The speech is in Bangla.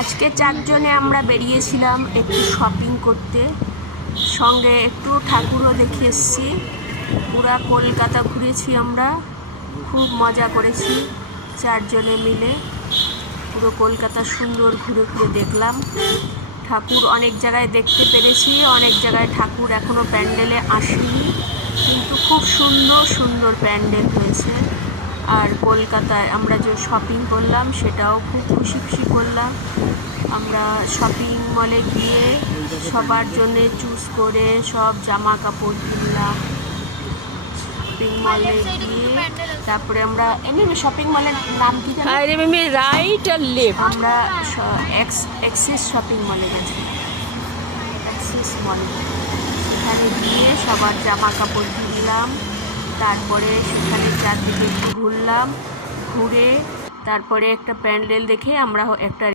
আজকে চারজনে আমরা বেরিয়েছিলাম একটু শপিং করতে, সঙ্গে একটু ঠাকুরও দেখে এসেছি। পুরা কলকাতা ঘুরেছি আমরা, খুব মজা করেছি চারজনে মিলে। পুরো কলকাতা সুন্দর ঘুরে ঘুরে দেখলাম। ঠাকুর অনেক জায়গায় দেখতে পেরেছি, অনেক জায়গায় ঠাকুর এখনও প্যান্ডেলে আসেনি, কিন্তু খুব সুন্দর সুন্দর প্যান্ডেল হয়েছে। আর কলকাতায় আমরা যে শপিং করলাম সেটাও খুব খুশি খুশি করলাম। আমরা শপিং মলে গিয়ে সবার জন্যে চুজ করে সব জামা কাপড় কিনলাম। শপিং মলে গিয়ে তারপরে আমরা এমনি শপিং মলের নাম কি রাইট আর লেফট। আমরা এক্সিস শপিং মলে গেছি, এক্সিস মলে। সেখানে গিয়ে সবার জামা কাপড় কিনলাম, তারপরে সেখানে চারদিকে একটু ঘুরলাম, ঘুরে তারপরে একটা প্যান্ডেল দেখে আমরা একটা